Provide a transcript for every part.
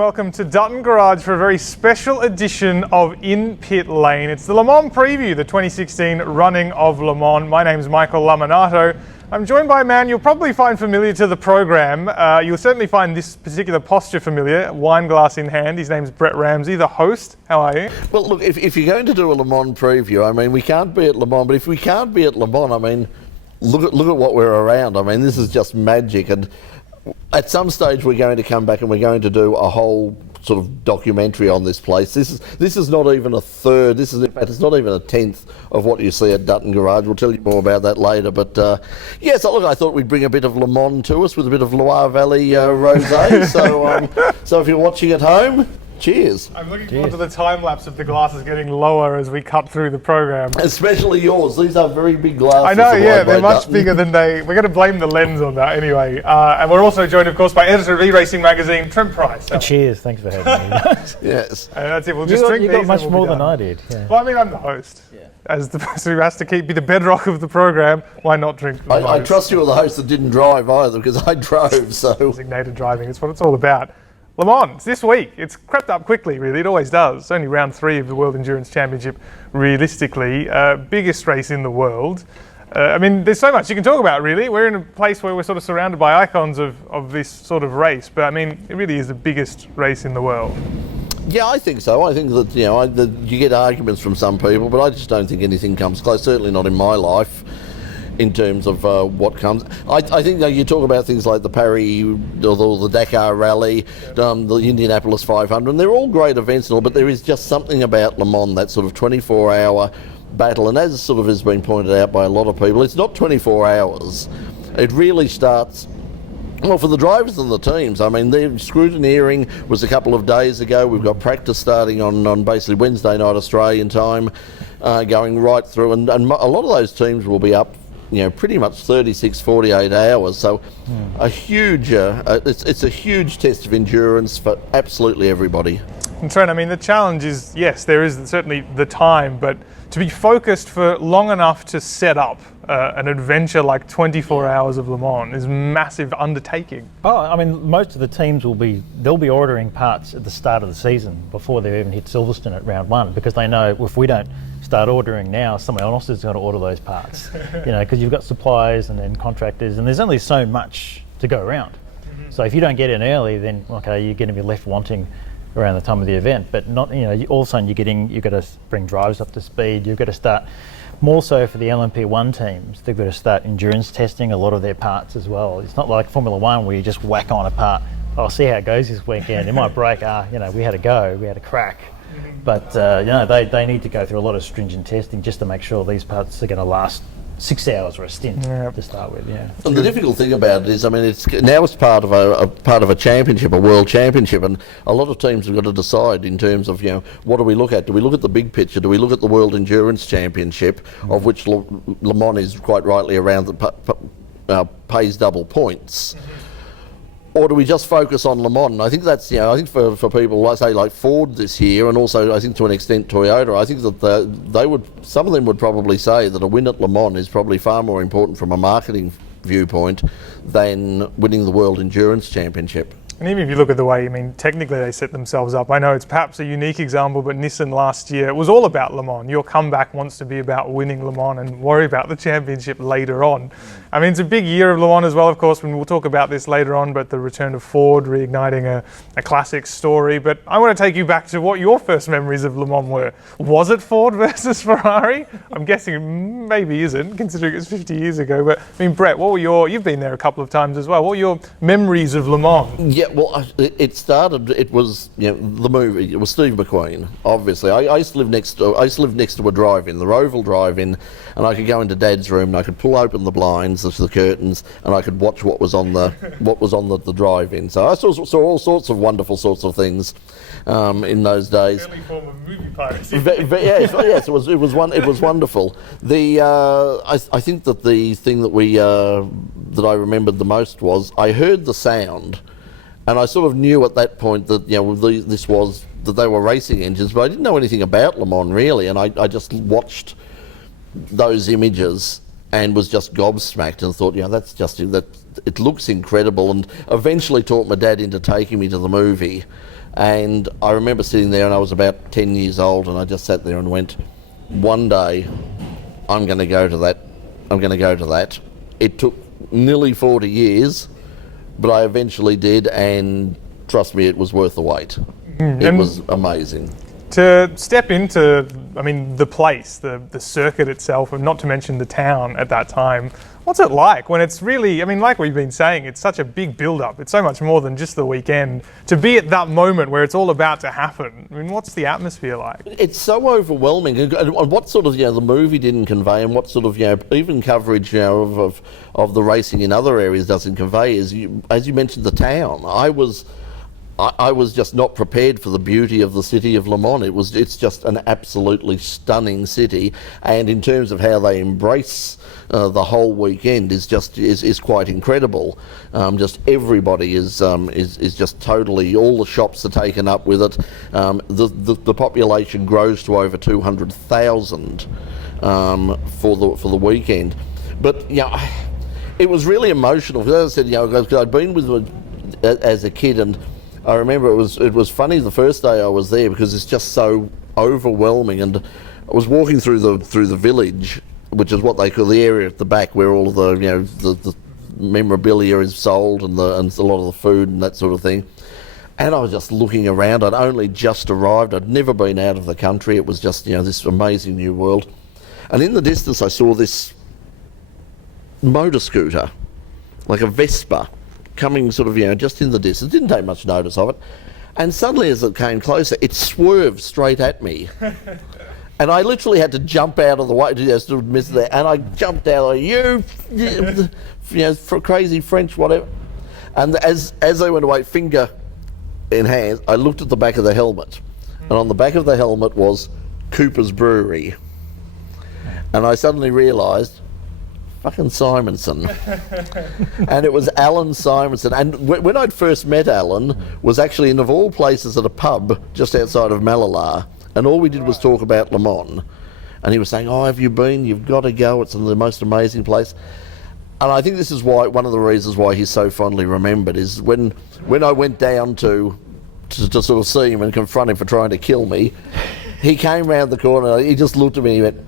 welcome to Dutton Garage for a very special edition of In Pit Lane. It's the Le Mans preview, the 2016 running of Le Mans. My name's Michael Lamonato. I'm joined by a man you'll probably find familiar to the program. You'll certainly find this particular posture familiar, wine glass in hand. His name's Brett Ramsey, the host. How are you? Well, look, if you're going to do a Le Mans preview, I mean, we can't be at Le Mans, but if we can't be at Le Mans, I mean, look at what we're around. I mean, this is just magic. And at some stage, we're going to come back and we're going to do a whole sort of documentary on this place. This is not even a third. This is, in fact, it's not even a tenth of what you see at Dutton Garage. We'll tell you more about that later. But yes, look, I thought we'd bring a bit of Le Mans to us with a bit of Loire Valley rosé. So if you're watching at home, cheers. I'm looking forward to the time lapse of the glasses getting lower as we cut through the program. Especially yours. These are very big glasses. I know, yeah, they're much bigger than we're going to blame the lens on that anyway. And we're also joined, of course, by editor of E-Racing magazine, Trent Price. Cheers, thanks for having me. Yes. And that's it, we'll just drink these. You got much more than I did. Yeah. Well, I mean, I'm the host. Yeah. As the person who has to be the bedrock of the program, why not drink? I trust you were the host that didn't drive either, because I drove, so. Designated driving, it's what it's all about. Le Mans, this week, it's crept up quickly, really, it always does. It's only round 3 of the World Endurance Championship, realistically. Biggest race in the world. I mean, there's so much you can talk about, really. We're in a place where we're sort of surrounded by icons of this sort of race, but I mean, it really is the biggest race in the world. Yeah, I think so. I think that, you get arguments from some people, but I just don't think anything comes close, certainly not in my life, in terms of what comes. I think you talk about things like the Paris, or the Dakar Rally, the Indianapolis 500, and they're all great events and all, but there is just something about Le Mans, that sort of 24-hour battle, and as sort of has been pointed out by a lot of people, it's not 24 hours. It really starts, well, for the drivers and the teams. I mean, the scrutineering was a couple of days ago. We've got practice starting on basically Wednesday night Australian time, going right through, and a lot of those teams will be up pretty much 36, 48 hours. So a huge, it's a huge test of endurance for absolutely everybody. And Trent, I mean, the challenge is, yes, there is certainly the time, but to be focused for long enough to set up an adventure like 24 hours of Le Mans is a massive undertaking. Oh, I mean, most of the teams they'll be ordering parts at the start of the season before they even hit Silverstone at round 1, because they know if we don't start ordering now, someone else is going to order those parts. Because you've got suppliers and then contractors, and there's only so much to go around. Mm-hmm. So if you don't get in early, then okay, you're going to be left wanting around the time of the event. But not, all of a sudden you've got to bring drivers up to speed. You've got to start, more so for the LMP1 teams, they've got to start endurance testing a lot of their parts as well. It's not like Formula One where you just whack on a part. I'll see how it goes this weekend. It might break. We had a go. We had a crack. But they need to go through a lot of stringent testing just to make sure these parts are going to last 6 hours or a stint to start with. Yeah. And the difficult thing about it is, I mean, it's part of a championship, a world championship, and a lot of teams have got to decide in terms of what do we look at? Do we look at the big picture? Do we look at the World Endurance Championship, of which Le Mans is quite rightly around pays double points? Or do we just focus on Le Mans? And I think that's, I think for people like Ford this year, and also I think to an extent Toyota, I think that some of them would probably say that a win at Le Mans is probably far more important from a marketing viewpoint than winning the World Endurance Championship. And even if you look at the way, technically they set themselves up. I know it's perhaps a unique example, but Nissan last year, it was all about Le Mans. Your comeback wants to be about winning Le Mans and worry about the championship later on. I mean, it's a big year of Le Mans as well, of course, and we'll talk about this later on, but the return of Ford, reigniting a classic story. But I want to take you back to what your first memories of Le Mans were. Was it Ford versus Ferrari? I'm guessing it maybe isn't, considering it's 50 years ago. But Brett, you've been there a couple of times as well. What were your memories of Le Mans? Yeah, well, it was the movie. It was Steve McQueen, obviously. I used to live next to a drive-in, the Roval drive-in, and I could go into Dad's room and I could pull open the blinds, the curtains, and I could watch what was on the drive-in. So I saw all sorts of wonderful sorts of things in those days. Early form of movie piracy. Yes, it was wonderful. I think that the thing that I remembered the most was I heard the sound. And I sort of knew at that point that that they were racing engines, but I didn't know anything about Le Mans really, and I just watched those images and was just gobsmacked and thought, that's just that. It looks incredible, and eventually talked my dad into taking me to the movie. And I remember sitting there, and I was about 10 years old, and I just sat there and went, one day I'm going to go to that. I'm going to go to that. It took nearly 40 years, but I eventually did, and trust me, it was worth the wait. It was amazing. To step into, I mean, the place, the circuit itself, and not to mention the town at that time, what's it like when it's really, I mean, like we've been saying, it's such a big build-up. It's so much more than just the weekend. To be at that moment where it's all about to happen, I mean, what's the atmosphere like? It's so overwhelming. And what sort of, the movie didn't convey, and what sort of, even coverage, of the racing in other areas doesn't convey is, as you mentioned, the town. I was just not prepared for the beauty of the city of Le Mans. It's just an absolutely stunning city, and in terms of how they embrace the whole weekend is quite incredible. Just everybody is just totally. All the shops are taken up with it. The population grows to over 200,000 for the weekend, but it was really emotional. As I said, because I'd been with it as a kid, and I remember it was funny the first day I was there because it's just so overwhelming. And I was walking through the village, which is what they call the area at the back where all of the memorabilia is sold and a lot of the food and that sort of thing. And I was just looking around. I'd only just arrived. I'd never been out of the country. It was just this amazing new world. And in the distance I saw this motor scooter, like a Vespa, coming sort of, just in the distance. Didn't take much notice of it. And suddenly as it came closer, it swerved straight at me. And I literally had to jump out of the way to sort of miss there. And I jumped out like, for crazy French, whatever. And as they went away, finger in hand, I looked at the back of the helmet. And on the back of the helmet was Cooper's Brewery. And I suddenly realised, fucking Simonsen. And it was Allan Simonsen. And when I'd first met Allan, was actually of all places at a pub just outside of Malala, and all we did was talk about Le Mans. And he was saying, have you been? You've got to go. It's the most amazing place. And I think this is why one of the reasons why he's so fondly remembered is when I went down to sort of see him and confront him for trying to kill me, he came round the corner, he just looked at me and he went,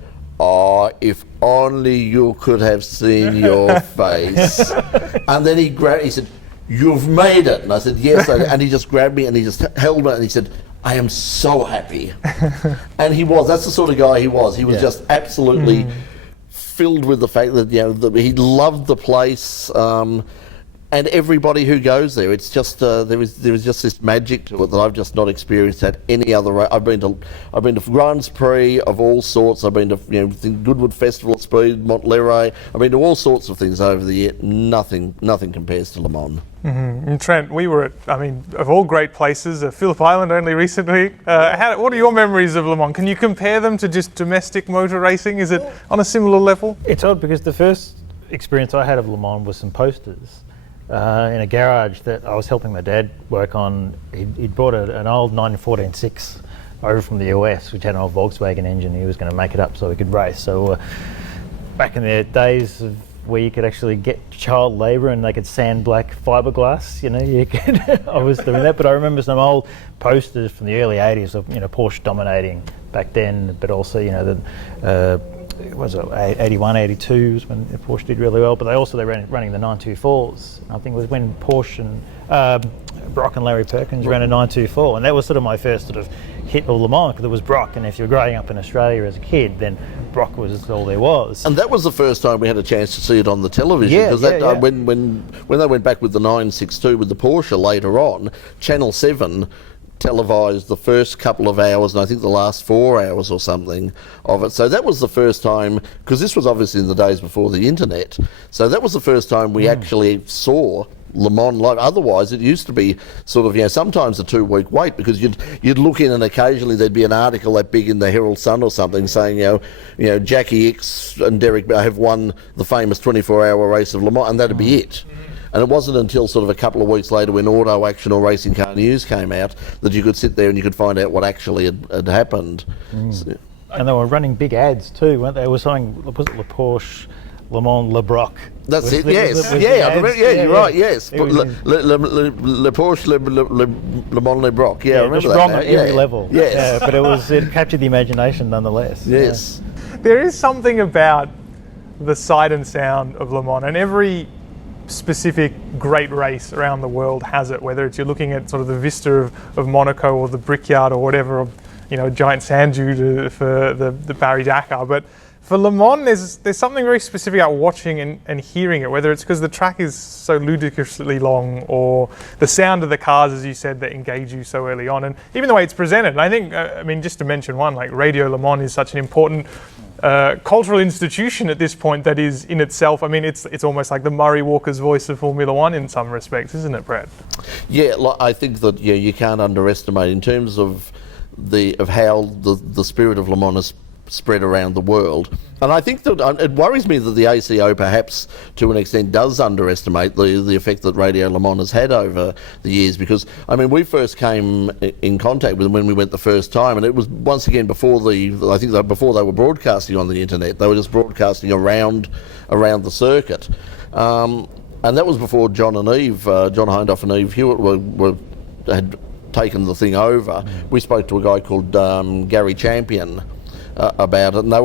if only you could have seen your face. And then he said, you've made it. And I said, yes. And he just grabbed me and he just held me and he said, I am so happy. And that's the sort of guy he was. He was just absolutely filled with the fact that, that he loved the place. And everybody who goes there, it's just there is just this magic to it that I've just not experienced at any other. I've been to Grand Prix of all sorts. I've been to the Goodwood Festival at Speed, Montleray. I've been to all sorts of things over the year. Nothing compares to Le Mans. Mm-hmm. And Trent, we were of all great places, Phillip Island only recently. What are your memories of Le Mans? Can you compare them to just domestic motor racing? Is it on a similar level? It's odd because the first experience I had of Le Mans was some posters. In a garage that I was helping my dad work on. He'd brought an old 1914-6 over from the US, which had an old Volkswagen engine. He was going to make it up so we could race. So back in the days of where you could actually get child labour and they could sand black fiberglass, you could. I was doing that, but I remember some old posters from the early 80s of Porsche dominating back then, but also was it 81, 82s when Porsche did really well, but they ran running the 924s. I think it was when Porsche and Brock and Larry Perkins ran a 924, and that was sort of my first sort of hit of Le Mans, because it was Brock, and if you're growing up in Australia as a kid, then Brock was all there was. And that was the first time we had a chance to see it on the television, because when they went back with the 962 with the Porsche later on, Channel 7 televised the first couple of hours, and I think the last 4 hours or something of it. So that was the first time, because this was obviously in the days before the internet, so that was the first time we actually saw Le Mans live. Otherwise it used to be sort of sometimes a 2-week wait, because you'd look in and occasionally there'd be an article that big in the Herald Sun or something saying Jackie X and Derek have won the famous 24-hour race of Le Mans, and that'd be it. And it wasn't until sort of a couple of weeks later when Auto Action or Racing Car News came out that you could sit there and you could find out what actually had happened. So, and they were running big ads too, weren't they? It was something, was it La Porsche Le Mans Le Broc. That's Was it. the- Yes, was the yeah, I ads? remember, you're right. Yes, It was Le Porsche, Le Mans Le Broc. Yeah, I remember just that. wrong now. at every level. Yes. Yeah, but it captured the imagination nonetheless. Yes. There is something about the sight and sound of Le Mans, and every specific great race around the world has it, whether it's you're looking at sort of the vista of Monaco or the Brickyard or whatever, or, you know, giant sand dune for the Barry Dakar. But for Le Mans, there's something very specific about watching and hearing it, whether it's because the track is so ludicrously long or the sound of the cars, as you said, that engage you so early on, and even the way it's presented. And I think, I mean, just to mention one, like Radio Le Mans is such an important cultural institution at this point that is in itself, I mean, it's almost like the Murray Walker's voice of Formula One in some respects, isn't it, Brett? Yeah, I think that you can't underestimate in terms of how the spirit of Le Mans is spread around the world. And I think that it worries me that the ACO perhaps to an extent does underestimate the effect that Radio Le Mans has had over the years, because I mean we first came in contact with them when we went the first time, and it was once again before before they were broadcasting on the internet. They were just broadcasting around the circuit, and that was before John Hindhaugh and Eve Hewitt had taken the thing over. We spoke to a guy called Gary Champion about it, and they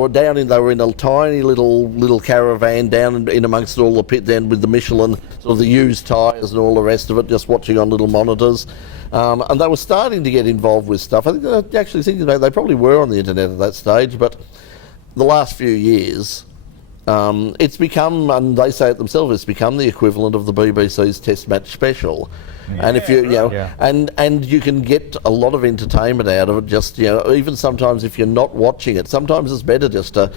were in a tiny little caravan down in amongst all the pit then with the Michelin, sort of the used tyres and all the rest of it, just watching on little monitors, and they were starting to get involved with stuff. I think actually thinking about it, they probably were on the internet at that stage, but the last few years it's become, and they say it themselves, it's become the equivalent of the BBC's Test Match Special. And if and you can get a lot of entertainment out of it. Just even sometimes if you're not watching it, sometimes it's better just to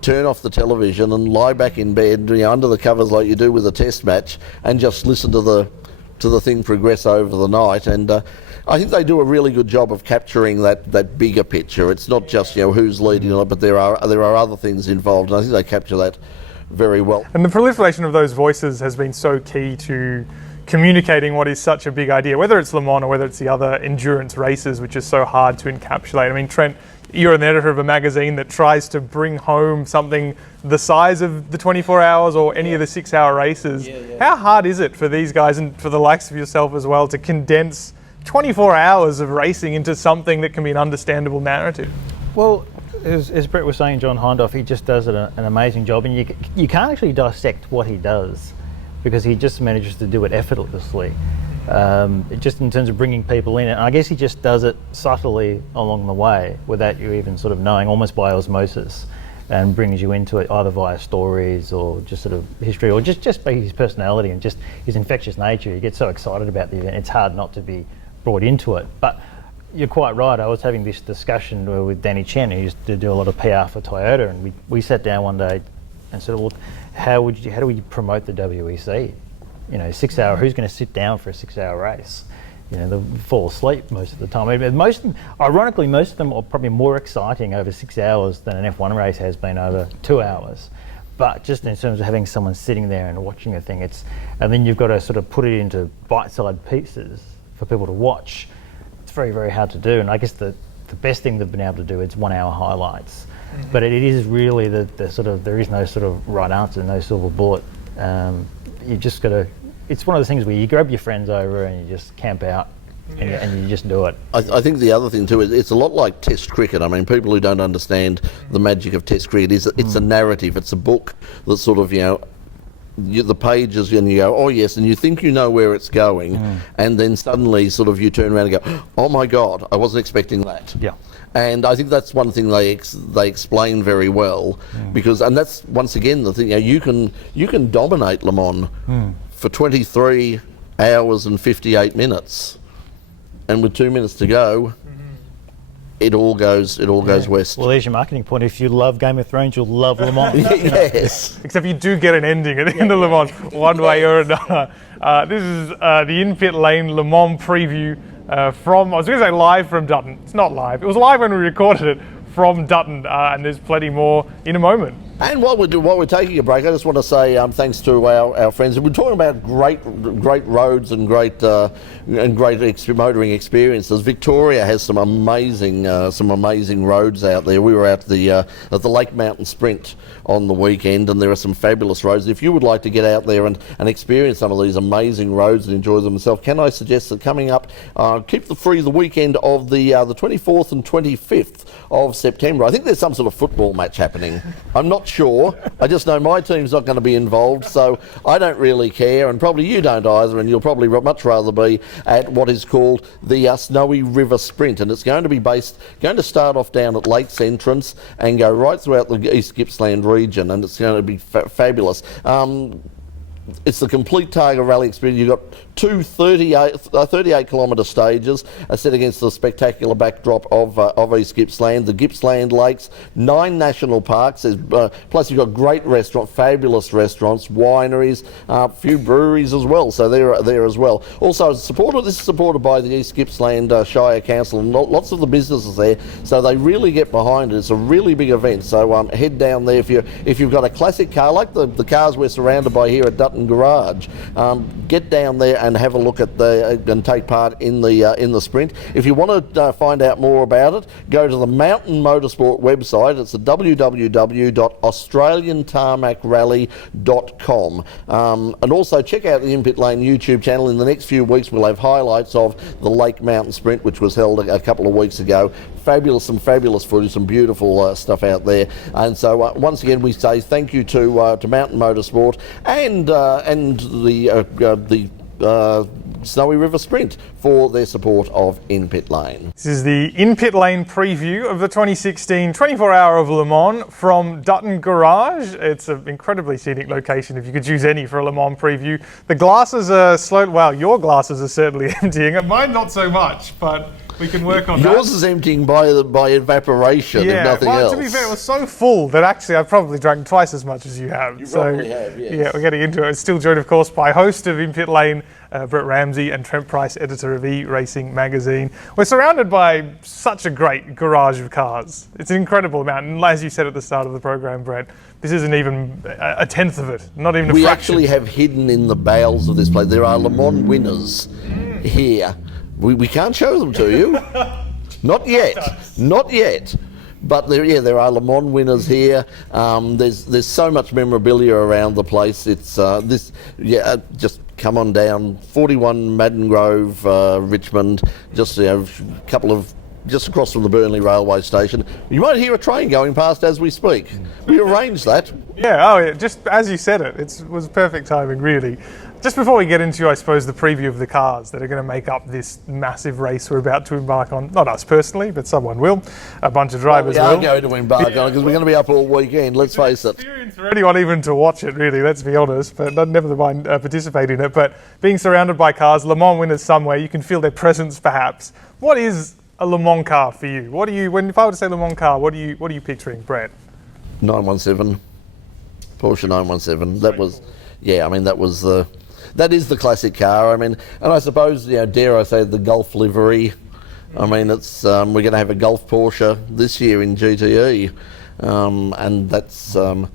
turn off the television and lie back in bed under the covers like you do with a Test match, and just listen to the thing progress over the night. And I think they do a really good job of capturing that bigger picture. It's not just who's leading on it, but there are other things involved, and I think they capture that very well. And the proliferation of those voices has been so key to communicating what is such a big idea, whether it's Le Mans or whether it's the other endurance races, which is so hard to encapsulate. I mean, Trent, you're an editor of a magazine that tries to bring home something the size of the 24 hours or any of the 6-hour races. How hard is it for these guys, and for the likes of yourself as well, to condense 24 hours of racing into something that can be an understandable narrative? Well, as Brett was saying, John Hindhaugh, he just does an amazing job, and you can't actually dissect what he does, because he just manages to do it effortlessly, just in terms of bringing people in. And I guess he just does it subtly along the way without you even sort of knowing, almost by osmosis, and brings you into it either via stories or just sort of history, or just by his personality and just his infectious nature. You get so excited about the event, it's hard not to be brought into it. But you're quite right. I was having this discussion with Danny Chen, who used to do a lot of PR for Toyota, and we sat down one day and said, well, how do we promote the WEC? 6 hour, who's going to sit down for a 6-hour race? They'll fall asleep most of the time. Ironically, most of them are probably more exciting over 6 hours than an F1 race has been over 2 hours. But just in terms of having someone sitting there and watching a thing, and then you've got to sort of put it into bite-sized pieces for people to watch. It's very, very hard to do. And I guess the best thing they've been able to do is 1 hour highlights. But it is really the sort of, there is no sort of right answer, no silver bullet. You just got to, it's one of those things where you grab your friends over and you just camp out and you just do it. I think the other thing too is it's a lot like Test cricket. I mean, people who don't understand the magic of Test cricket is it's a narrative. It's a book that sort of the pages, and you go, oh yes, and you think you know where it's going, and then suddenly sort of you turn around and go, oh my God, I wasn't expecting that. Yeah. And I think that's one thing they explain very well, because, and that's once again the thing. You can dominate Le Mans for 23 hours and 58 minutes, and with 2 minutes to go, it all goes west. Well, there's your marketing point. If you love Game of Thrones, you'll love Le Mans. Yes. Except you do get an ending at the end of Le Mans, one way or another. This is the In-Pit Lane Le Mans preview from, I was going to say live from Dutton. It's not live. It was live when we recorded it from Dutton, and there's plenty more in a moment. And while we're taking a break, I just want to say thanks to our friends. We're talking about great roads and great motoring experiences. Victoria has some amazing roads out there. We were at the Lake Mountain Sprint on the weekend, and there are some fabulous roads. If you would like to get out there and experience some of these amazing roads and enjoy them yourself, can I suggest that coming up, keep the weekend of the 24th and 25th of September. I think there's some sort of football match happening. I'm not sure. I just know my team's not going to be involved, so I don't really care, and probably you don't either, and you'll probably much rather be at what is called the Snowy River Sprint, and it's going to start off down at Lakes Entrance and go right throughout the East Gippsland region, and it's going to be fabulous. It's the complete Targa Rally experience. You've got two 38-kilometre stages set against the spectacular backdrop of East Gippsland, the Gippsland Lakes, 9 national parks. Plus you've got great restaurants, fabulous restaurants, wineries, a few breweries as well. So they're there as well. Also, this is supported by the East Gippsland Shire Council and lots of the businesses there. So they really get behind it. It's a really big event. So head down there if you've got a classic car like the cars we're surrounded by here at Dutton Garage. Get down there and have a look at and take part in the sprint. If you want to find out more about it, go to the Mountain Motorsport website. It's at www.australiantarmacrally.com. And also check out the In Pit Lane YouTube channel. In the next few weeks we'll have highlights of the Lake Mountain Sprint, which was held a couple of weeks ago. Some fabulous footage, some beautiful stuff out there. And so once again we say thank you to Mountain Motorsport and the Snowy River Sprint for their support of In Pit Lane. This is the In Pit Lane preview of the 2016 24-hour of Le Mans from Dutton Garage. It's an incredibly scenic location if you could choose any for a Le Mans preview. The glasses are slow. Well, your glasses are certainly emptying. Mine not so much, but we can work on that. Yours is emptying by evaporation, if nothing else. To be fair, it was so full that actually I've probably drank twice as much as you have. You probably have, yes. Yeah, we're getting into it. It's still joined, of course, by host of In Pit Lane, Brett Ramsey, and Trent Price, editor of E-Racing magazine. We're surrounded by such a great garage of cars. It's an incredible amount, and as you said at the start of the program, Brett, this isn't even a tenth of it, not even a fraction. We actually have hidden in the bowels of this place. There are Le Mans winners here. We can't show them to you. Not yet. But there are Le Mans winners here. There's so much memorabilia around the place. It's just come on down. 41 Madden Grove, Richmond. Just just across from the Burnley railway station. You might hear a train going past as we speak. We arranged that. Yeah, just as you said it was perfect timing, really. Just before we get into, I suppose, the preview of the cars that are going to make up this massive race we're about to embark on, not us personally, but someone will, a bunch of drivers will. We are going to embark on it because we're going to be up all weekend, let's face it. Experience for anyone even to watch it, really, let's be honest, but never mind participate in it. But being surrounded by cars, Le Mans winners somewhere, you can feel their presence perhaps. What is a Le Mans car for you? If I were to say Le Mans car, what are you picturing, Brett? 917, Porsche 917. That is the classic car. I mean, and I suppose, dare I say, the Gulf livery. I mean, it's we're going to have a Gulf Porsche this year in GTE, and that's but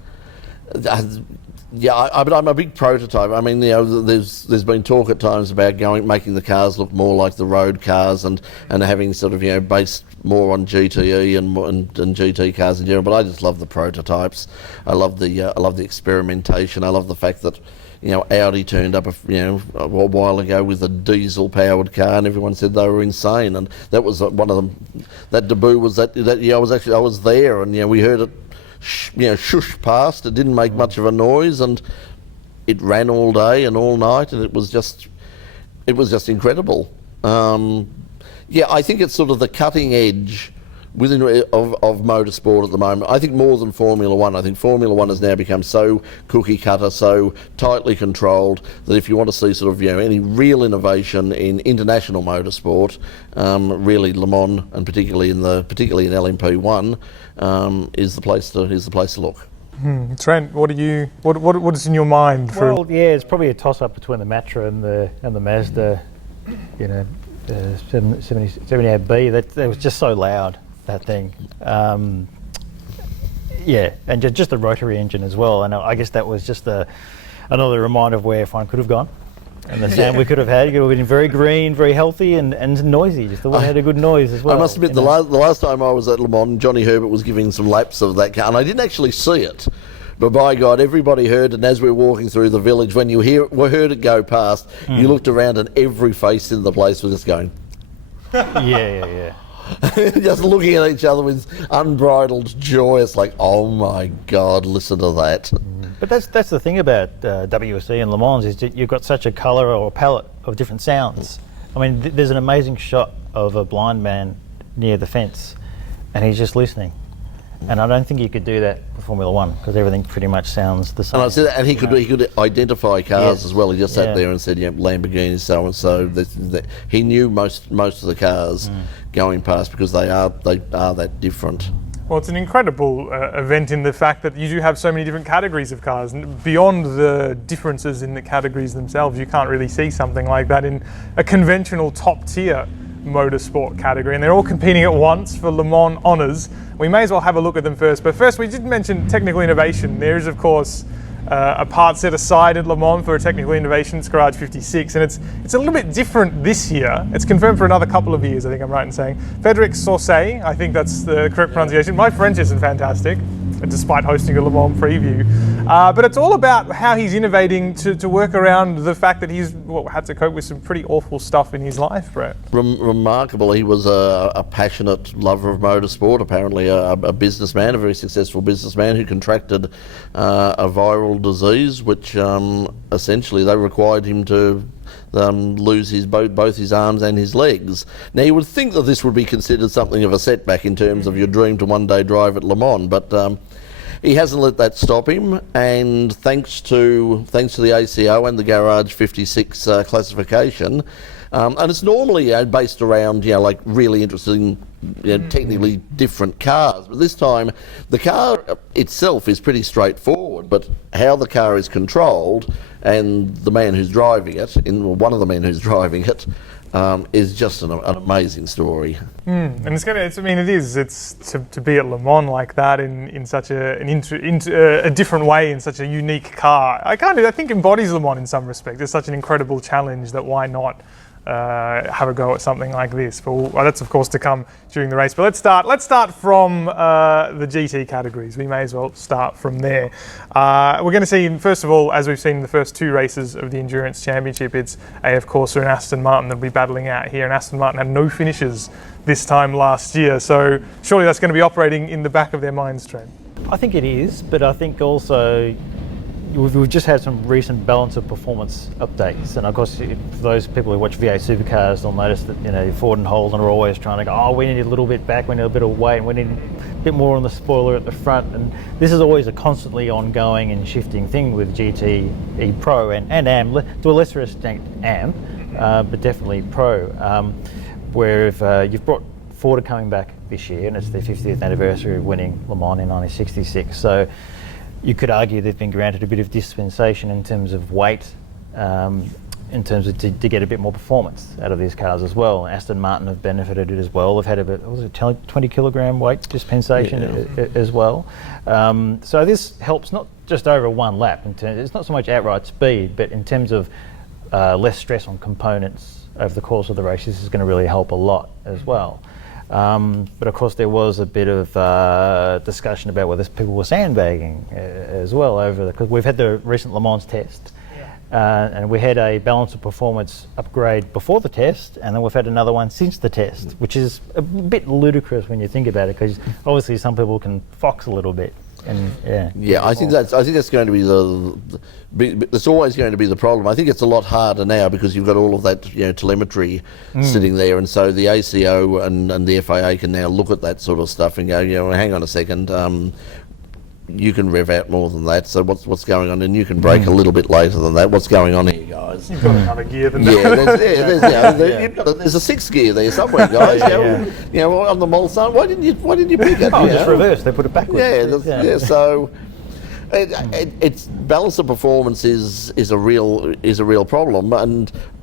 I'm a big prototype. I mean, there's been talk at times about making the cars look more like the road cars and having sort of based more on GTE and GT cars in general. But I just love the prototypes. I love the experimentation. I love the fact that Audi turned up a while ago with a diesel-powered car, and everyone said they were insane. And that was one of them. That debut was that I was there, and we heard it, shush past. It didn't make much of a noise, and it ran all day and all night, and it was just incredible. I think it's sort of the cutting edge of motorsport at the moment. I think more than Formula One. I think Formula One has now become so cookie cutter, so tightly controlled, that if you want to see sort of any real innovation in international motorsport, really Le Mans, and particularly in LMP1, is the place to look. Trent, what is in your mind? It's probably a toss up between the Matra and the Mazda, 78B. That was just so loud. That thing. Yeah, and just the rotary engine as well. And I guess that was just another reminder of where F1 could have gone. And the sound we could have had, it would have been very green, very healthy, and noisy. Just the one had a good noise as well. I must admit, the last time I was at Le Mans, Johnny Herbert was giving some laps of that car, and I didn't actually see it. But by God, everybody heard, and as we were walking through the village, when you heard it go past, you looked around and every face in the place was just going... Yeah. Just looking at each other with unbridled joy. It's like, oh my God, listen to that. But that's the thing about WSC and Le Mans, is that you've got such a colour or a palette of different sounds. I mean, there's an amazing shot of a blind man near the fence, and he's just listening. And I don't think you could do that for Formula One, because everything pretty much sounds the same. And I said that, and he could identify cars as well. He just sat there and said, Lamborghini so and so. He knew most of the cars going past, because they are that different. Well, it's an incredible event in the fact that you do have so many different categories of cars. And beyond the differences in the categories themselves, you can't really see something like that in a conventional top-tier motorsport category. And they're all competing at once for Le Mans honours. We may as well have a look at them first. But first, we did mention technical innovation. There is, of course, a part set aside at Le Mans for a technical innovations Garage 56, and it's a little bit different this year. It's confirmed for another couple of years, I think I'm right in saying. Frédéric Saucet, I think that's the correct pronunciation. My French isn't fantastic, despite hosting a Le Mans preview. But it's all about how he's innovating to work around the fact that he's had to cope with some pretty awful stuff in his life, Brett. Remarkable. He was a passionate lover of motorsport, apparently a businessman, a very successful businessman who contracted a viral disease, which essentially they required him to lose both his arms and his legs. Now, you would think that this would be considered something of a setback in terms of your dream to one day drive at Le Mans, but he hasn't let that stop him, and thanks to the ACO and the Garage 56 classification, and it's normally based around like really interesting, technically different cars. But this time, the car itself is pretty straightforward. But how the car is controlled and the man who's driving it, one of the men who's driving it, is just an amazing story. And it's to be at Le Mans like that in such a different way, in such a unique car. I think embodies Le Mans in some respects. It's such an incredible challenge that why not have a go at something like this. But that's of course to come during the race. But let's start from the GT categories. We may as well start from there. We're going to see, first of all, as we've seen in the first two races of the Endurance Championship, it's AF Corsa and Aston Martin that'll be battling out here. And Aston Martin had no finishes this time last year, so surely that's going to be operating in the back of their minds, Trent. I think it is, but I think also we've just had some recent balance of performance updates, and of course for those people who watch V8 supercars, they'll notice that Ford and Holden are always trying to go, we need a little bit back, we need a bit of weight, and we need a bit more on the spoiler at the front. And this is always a constantly ongoing and shifting thing with GT, E-Pro and AM, to a lesser extent AM, but definitely Pro, where if you've brought Ford coming back this year, and it's their 50th anniversary of winning Le Mans in 1966, so you could argue they've been granted a bit of dispensation in terms of weight, in terms of to get a bit more performance out of these cars as well. Aston Martin have benefited it as well. They've had a bit, 20 kilogram weight dispensation as well. So this helps not just over one lap. It's not so much outright speed, but in terms of less stress on components over the course of the race. This is going to really help a lot as well. But of course there was a bit of discussion about whether people were sandbagging as well because we've had the recent Le Mans test, and we had a balance of performance upgrade before the test, and then we've had another one since the test, which is a bit ludicrous when you think about it, because obviously some people can fox a little bit. I think that's going to be it's always going to be the problem. I think it's a lot harder now because you've got all of that telemetry sitting there, and so the ACO and the FIA can now look at that sort of stuff and go, hang on a second, you can rev out more than that, so what's going on, and you can brake a little bit later than that. What's going on here, guys? You've got another gear than that. There's a sixth gear there somewhere, guys. On the Mulsanne, why didn't you pick it? Just reverse. They put it backwards. So it's balance of performance is a real problem,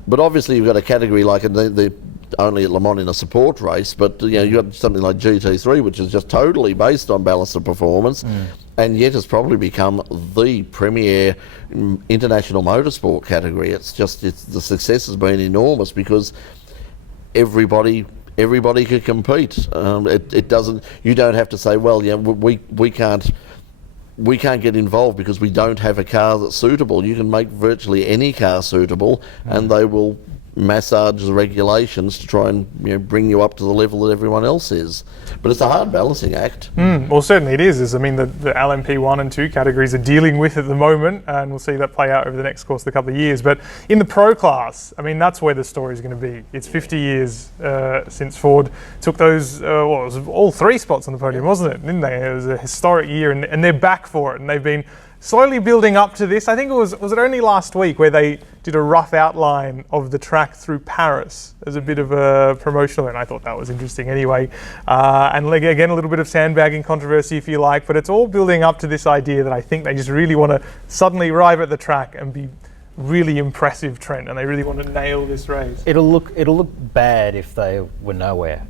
but obviously you've got a category like the only at Le Mans in a support race, but you've got something like GT3, which is just totally based on balance of performance, and yet has probably become the premier international motorsport category. The success has been enormous because everybody could compete. It doesn't. You don't have to say, well, we can't get involved because we don't have a car that's suitable. You can make virtually any car suitable, and they will massage the regulations to try and bring you up to the level that everyone else is. But it's a hard balancing act. Well, certainly it is. I mean, the LMP1 and 2 categories are dealing with at the moment, and we'll see that play out over the next course of a couple of years. But in the Pro class, I mean, that's where the story is going to be. It's 50 years since Ford took those, it was all 3 spots on the podium, wasn't it? Didn't they? It was a historic year, and they're back for it, and they've been slowly building up to this. I think was it only last week where they did a rough outline of the track through Paris as a bit of a promotional, and I thought that was interesting anyway. And again, a little bit of sandbagging controversy if you like, but it's all building up to this idea that I think they just really want to suddenly arrive at the track and be really impressive, Trent, and they really want to nail this race. It'll look bad if they were nowhere.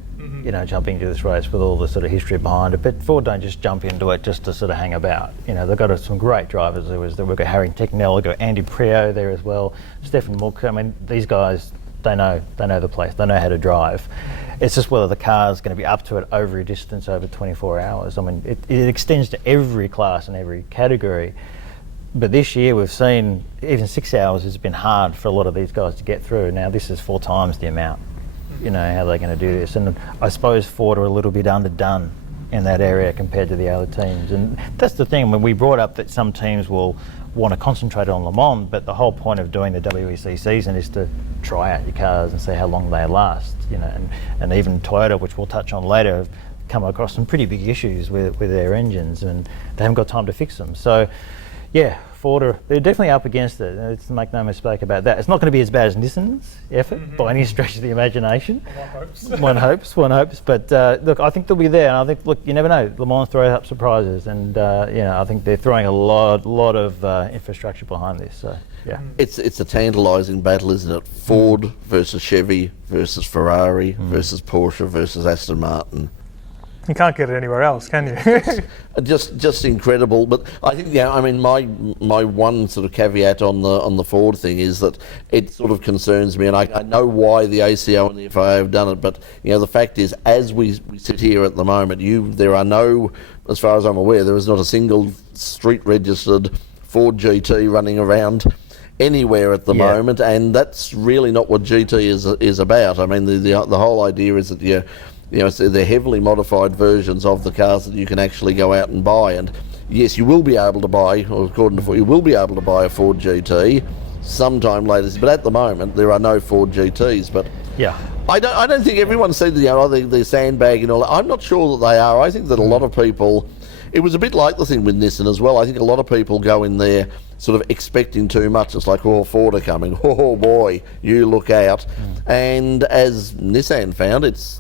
Jumping into this race with all the sort of history behind it. But Ford don't just jump into it just to sort of hang about. They've got some great drivers. We've got Harry Technell, we've got Andy Priaulx there as well, Stefan Mook. I mean, these guys, they know the place, they know how to drive. It's just whether the car's going to be up to it over a distance over 24 hours. I mean, it extends to every class and every category. But this year we've seen even 6 hours has been hard for a lot of these guys to get through. Now this is 4 times the amount. How they're going to do this. And I suppose Ford are a little bit underdone in that area compared to the other teams. And that's the thing, when we brought up that some teams will want to concentrate on Le Mans, but the whole point of doing the WEC season is to try out your cars and see how long they last. And even Toyota, which we'll touch on later, have come across some pretty big issues with their engines, and they haven't got time to fix them. So, yeah, Ford they're definitely up against it. Let's make no mistake about that. It's not going to be as bad as Nissan's effort by any stretch of the imagination. One hopes. But look, I think they'll be there. And I think, look, you never know. Le Mans throws up surprises, and I think they're throwing a lot of infrastructure behind this. So yeah, it's a tantalising battle, isn't it? Ford versus Chevy versus Ferrari versus Porsche versus Aston Martin. You can't get it anywhere else, can you? just incredible. But I think, my one sort of caveat on the Ford thing is that it sort of concerns me, and I know why the ACO and the FIA have done it. But the fact is, as we sit here at the moment, there are no, as far as I'm aware, there is not a single street registered Ford GT running around anywhere at the moment, and that's really not what GT is about. I mean, the whole idea is that so they're heavily modified versions of the cars that you can actually go out and buy. And yes, you will be able to buy, or according to Ford, you will be able to buy a Ford GT sometime later. But at the moment, there are no Ford GTs. But yeah, I don't think everyone said they're sandbagging and all that. I'm not sure that they are. I think that a lot of people, it was a bit like the thing with Nissan as well. I think a lot of people go in there sort of expecting too much. It's like, Ford are coming. Oh boy, you look out. And as Nissan found, it's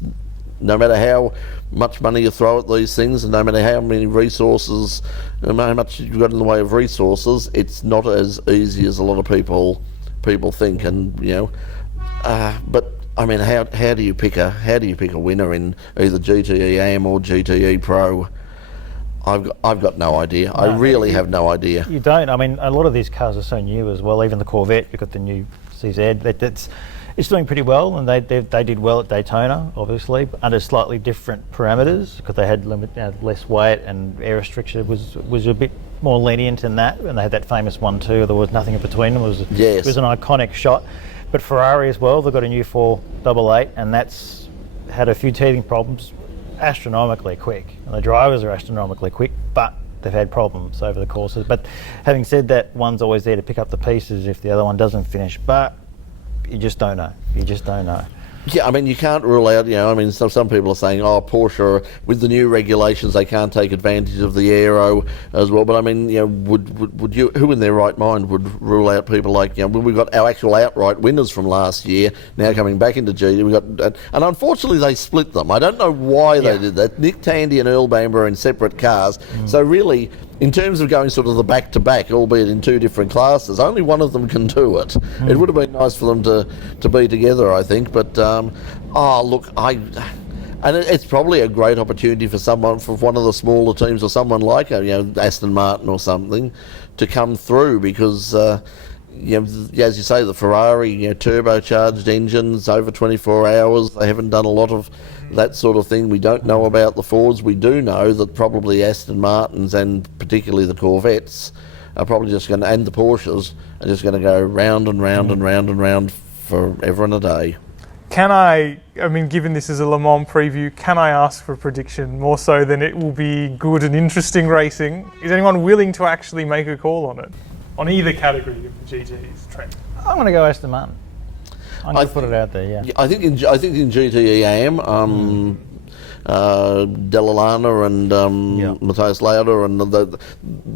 no matter how much money you throw at these things, and no matter how many resources, no matter how much you've got in the way of resources, it's not as easy as a lot of people think. And but I mean, how do you pick a winner in either GTE AM or GTE Pro? I've got no idea. No, I really have no idea. You don't. I mean, a lot of these cars are so new as well. Even the Corvette, you've got the new CZ. It's doing pretty well, and they did well at Daytona, obviously, under slightly different parameters because they had less weight, and air restriction was a bit more lenient in that, and they had that famous 1-2. There was nothing in between them. It was an iconic shot. But Ferrari as well, they've got a new 488, and that's had a few teething problems, astronomically quick, and the drivers are astronomically quick, but they've had problems over the courses. But having said that, one's always there to pick up the pieces if the other one doesn't finish. But you just don't know. Yeah, I mean, you can't rule out, some people are saying, Porsche, with the new regulations, they can't take advantage of the aero as well. But I mean, would you, who in their right mind would rule out people like, we've got our actual outright winners from last year now coming back into GT. And unfortunately, they split them. I don't know why they did that. Nick Tandy and Earl Bamber are in separate cars. So really, in terms of going sort of the back-to-back, albeit in two different classes, only one of them can do it. It would have been nice for them to be together, I think. But, it's probably a great opportunity for one of the smaller teams or someone like Aston Martin or something to come through because, as you say, the Ferrari, turbocharged engines over 24 hours, they haven't done a lot of that sort of thing. We don't know about the Fords. We do know that probably Aston Martins and particularly the Corvettes are probably just going to, and the Porsches, are just going to go round and round and round and round forever and a day. Given this is a Le Mans preview, can I ask for a prediction more so than it will be good and interesting racing? Is anyone willing to actually make a call on it? On either category of the GTs, Trent? I'm going to go Aston Martin. I'm going to put it out there, yeah. I think in GTE I am. Delalana and Matthias Lauda, and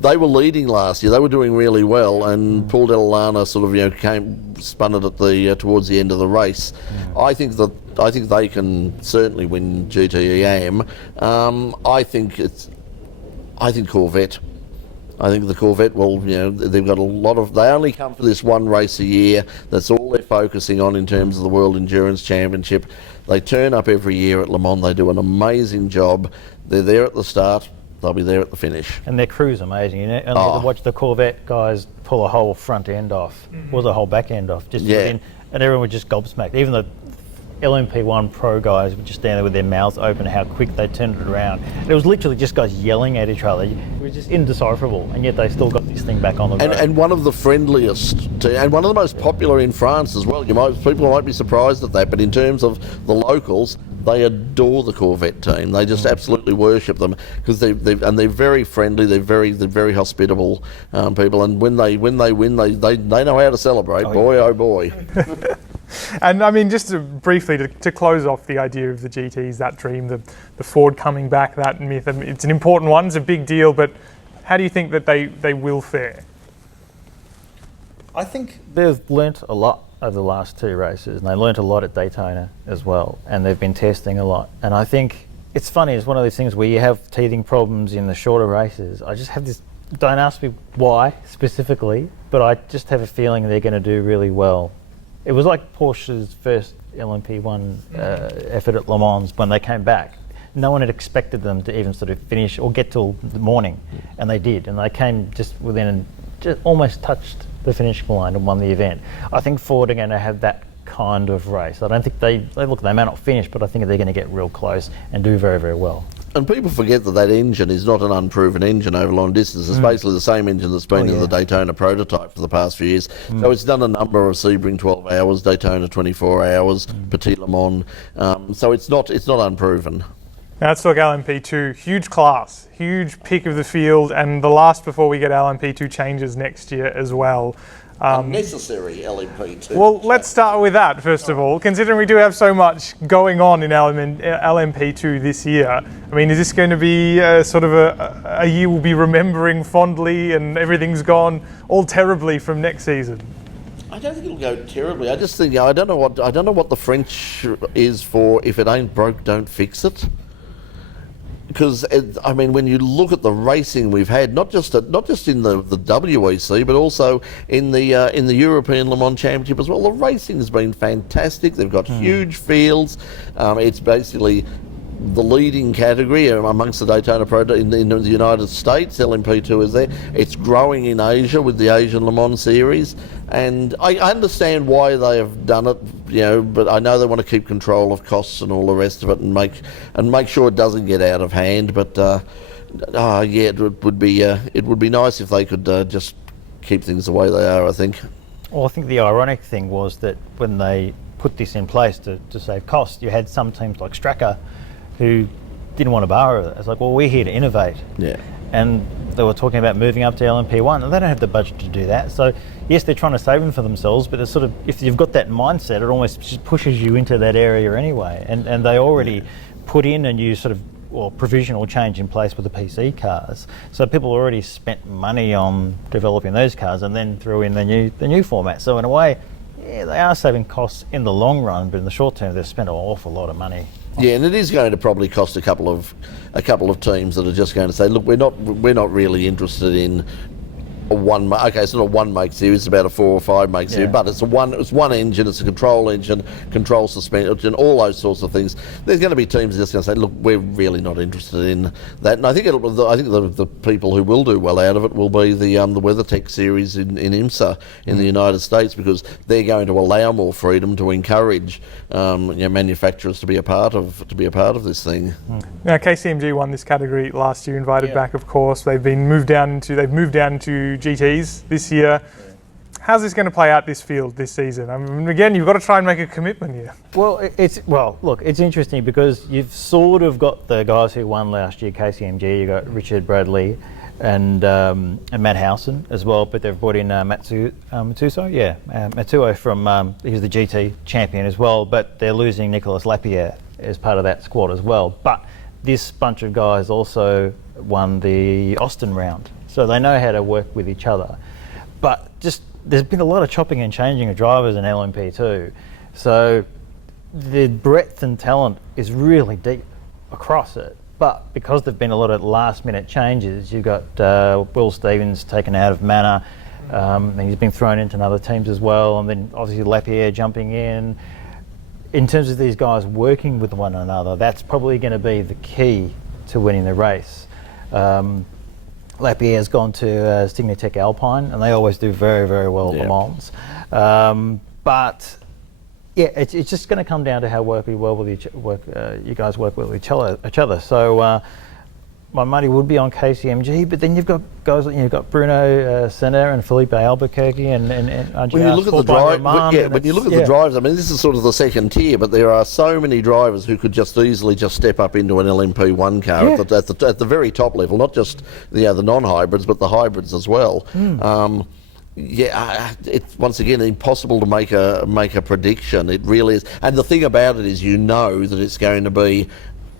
they were leading last year. They were doing really well, and Paul Delalana sort of spun it at towards the end of the race. I think they can certainly win GTE AM. I think Corvette. I think the Corvette will, they've got they only come for this one race a year. That's all they're focusing on in terms of the World Endurance Championship. They turn up every year at Le Mans. They do an amazing job. They're there at the start. They'll be there at the finish. And their crew's amazing. You only have to watch the Corvette guys pull a whole front end off, or the whole back end off, just and everyone would just gobsmacked. Even the LMP1 pro guys would just stand there with their mouths open how quick they turned it around. And it was literally just guys yelling at each other. It was just indecipherable, and yet they still got this thing back on the road. And one of the friendliest, and one of the most popular in France as well. People might be surprised at that, but in terms of the locals, they adore the Corvette team. They just absolutely worship them because they're very friendly. They're very hospitable people, and when they win, they know how to celebrate. Oh boy. And just briefly to close off the idea of the GTs, that dream, the Ford coming back, that myth, it's an important one, it's a big deal, but how do you think that they will fare? I think they've learnt a lot over the last two races, and they learnt a lot at Daytona as well, and they've been testing a lot. And I think it's funny, it's one of those things where you have teething problems in the shorter races. I just have this, don't ask me why specifically, but I just have a feeling they're going to do really well. It was like Porsche's first LMP1 effort at Le Mans when they came back. No one had expected them to even sort of finish or get till the morning, and they did. And they came just within, just almost touched the finish line and won the event. I think Ford are going to have that kind of race. I don't think they may not finish, but I think they're going to get real close and do very, very well. And people forget that engine is not an unproven engine over long distance. It's basically the same engine that's been in the Daytona prototype for the past few years. So it's done a number of Sebring 12 hours, Daytona 24 hours, Petit Le Mans. So it's not unproven. Now let's talk LMP2. Huge class, huge pick of the field, and the last before we get LMP2 changes next year as well. Unnecessary LMP2. Well, let's start with that first of all. Considering we do have so much going on in LMP2 this year, is this going to be sort of a year we'll be remembering fondly, and everything's gone all terribly from next season? I don't think it'll go terribly. I just think I don't know what the French is for. If it ain't broke, don't fix it. Because when you look at the racing we've had, not just in the WEC, but also in the European Le Mans Championship as well, the racing has been fantastic. They've got huge fields. It's basically the leading category amongst the Daytona Pro in the United States. LMP2 is there. It's growing in Asia with the Asian Le Mans Series, and I understand why they have done it, but I know they want to keep control of costs and all the rest of it, and make sure it doesn't get out of hand. But it would be nice if they could just keep things the way they are, I think. Well, I think the ironic thing was that when they put this in place to save costs, you had some teams like Stracker who didn't want to borrow it. It's like, well, we're here to innovate. Yeah. And they were talking about moving up to LMP1, and they don't have the budget to do that. So, yes, they're trying to save them for themselves, but it's sort of, if you've got that mindset, it almost just pushes you into that area anyway. And they already put in a new sort of provisional change in place with the PC cars. So people already spent money on developing those cars and then threw in the new format. So in a way, they are saving costs in the long run, but in the short term, they've spent an awful lot of money Yeah, and it is going to probably cost a couple of teams that are just going to say, look, we're not really interested in it's not a one make series, it's about a 4 or 5 make series, but it's one engine, it's a control engine, control suspension, all those sorts of things. There's going to be teams just going to say, look, we're really not interested in that. And I think the people who will do well out of it will be the WeatherTech series in IMSA in the United States, because they're going to allow more freedom to encourage manufacturers to be a part of this thing. Now, KCMG won this category last year, invited back, of course. They've moved down into GTs this year. How's this going to play out this field this season? I mean, again, you've got to try and make a commitment here. Well, it's interesting because you've sort of got the guys who won last year, KCMG. You got Richard Bradley and Matt Howson as well, but they've brought in Matsuo from he was the GT champion as well, but they're losing Nicolas Lapierre as part of that squad as well. But this bunch of guys also won the Austin round, so they know how to work with each other. But just there's been a lot of chopping and changing of drivers in LMP2, so the breadth and talent is really deep across it. But because there've been a lot of last-minute changes, you've got Will Stevens taken out of Manor, and he's been thrown into other teams as well, and then obviously Lapierre jumping in. In terms of these guys working with one another, that's probably going to be the key to winning the race. Lapierre's gone to Signatech Alpine, and they always do very, very well at Le Mans. But yeah, it's just going to come down to how you guys work with each other. So my money would be on KCMG, but then you've got guys like, you've got Bruno Senna and Felipe Albuquerque and when you look at the drive, when you look at the drivers, I mean, this is sort of the second tier, but there are so many drivers who could just easily just step up into an LMP1 car at the very top level, not just the non-hybrids, but the hybrids as well. It's once again impossible to make a prediction. It really is, and the thing about it is, that it's going to be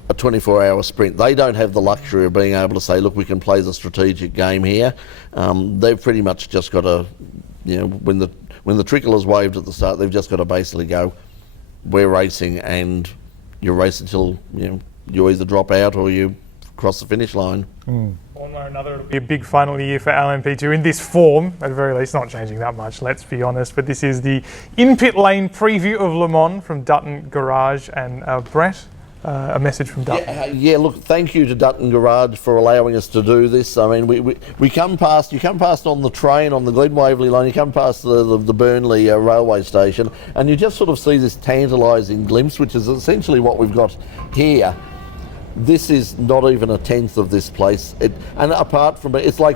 a 24-hour sprint. They don't have the luxury of being able to say, look, we can play the strategic game here. They've pretty much just got to, when the trickle is waved at the start, they've just got to basically go, we're racing, and you race until you either drop out or you cross the finish line. One way or another, it'll be a big final year for LMP2 in this form, at the very least. Not changing that much, let's be honest. But this is the in-pit lane preview of Le Mans from Dutton Garage. And Brett, a message from Dutton. Look, thank you to Dutton Garage for allowing us to do this. I mean, we come past on the train on the Glen Waverley line, you come past the Burnley railway station, and you just sort of see this tantalising glimpse, which is essentially what we've got here. This is not even a tenth of this place. And apart from it, it's like